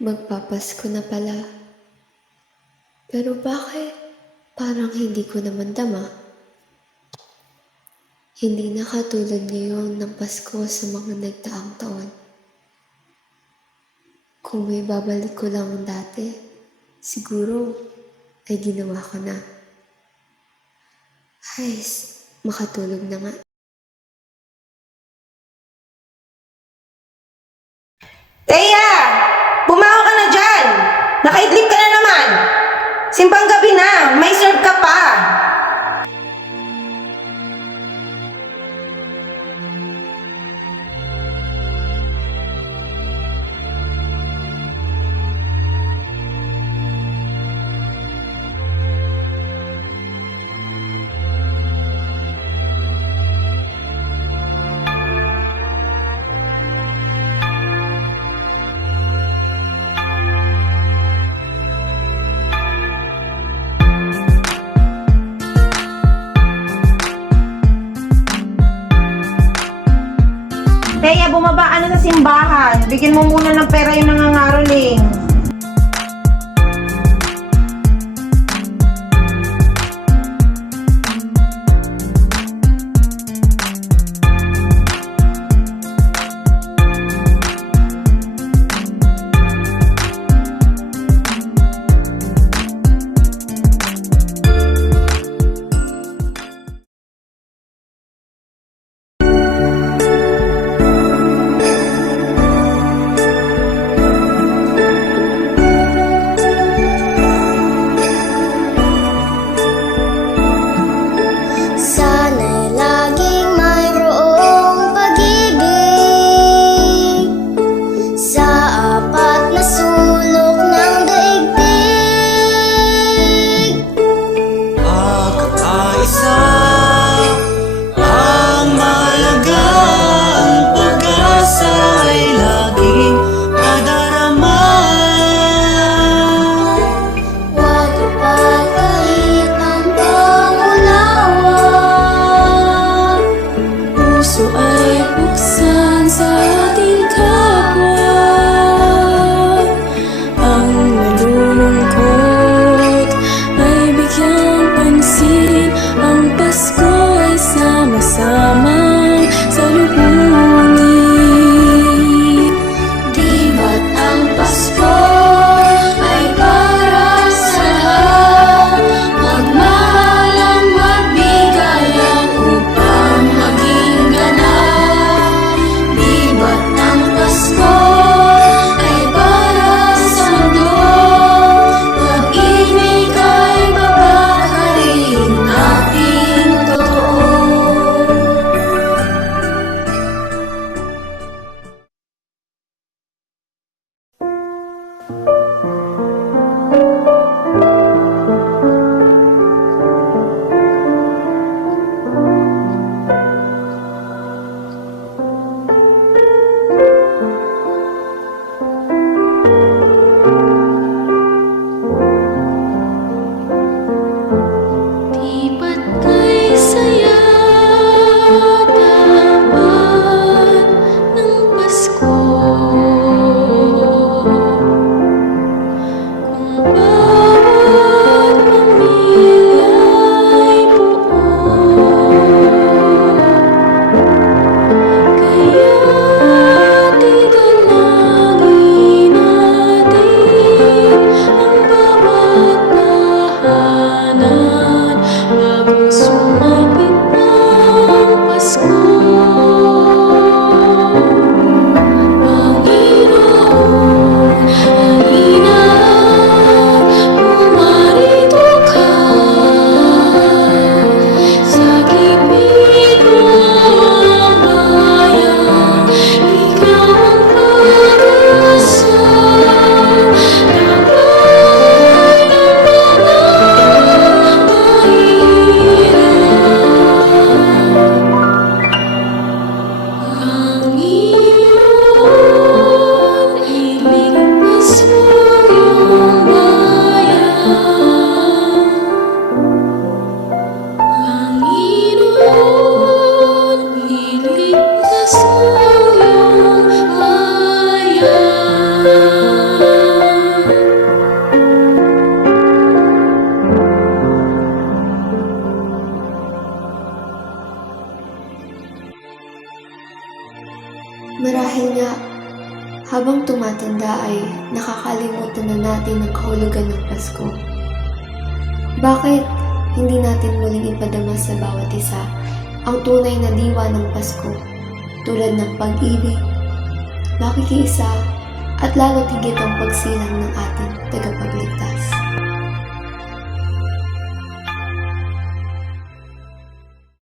Magpapasko na pala. Pero bakit parang hindi ko naman dama? Hindi na katulad ngayon ng Pasko sa mga nagdaang taon. Kung may babalik ko lang dati, siguro ay ginawa ko na. Hays, makatulog na nga. Teya! Bumaho ka na dyan! Nakaidlip ka na naman! Simbang gabi na! May serve ka pa! Teya, bumaba ka na sa simbahan. Bigyan mo muna ng pera yung nangangaroling. Sana'y laging mayroong pag-ibig sa apat na sulok ng daigdig. Pagkakaisa ang mahalaga, ang pag-asa ay laging nadarama. Huwag ipagkait ang pangunawa. Puso ay buksan sa ating kapwa. Ang nalulungkot ay bigyang pansin. Ang Pasko ay sama-samang salubungin. Di ba't ang Pasko ay para sa lahat? Magmahal ang magbigayan upang maging ganap. Di ba't ang Pasko ay para sa mundo? Pag-ibig ay babakarin ating totoo. Di ba't kay saya dapat ng Pasko? Marahil nga, habang tumatanda ay nakakalimutan na natin ang kahulugan ng Pasko. Bakit hindi natin muling ipadama sa bawat isa ang tunay na diwa ng Pasko, tulad ng pag-ibig, pakikiisa, at lalo't higit ang pagsilang ng ating tagapagligtas?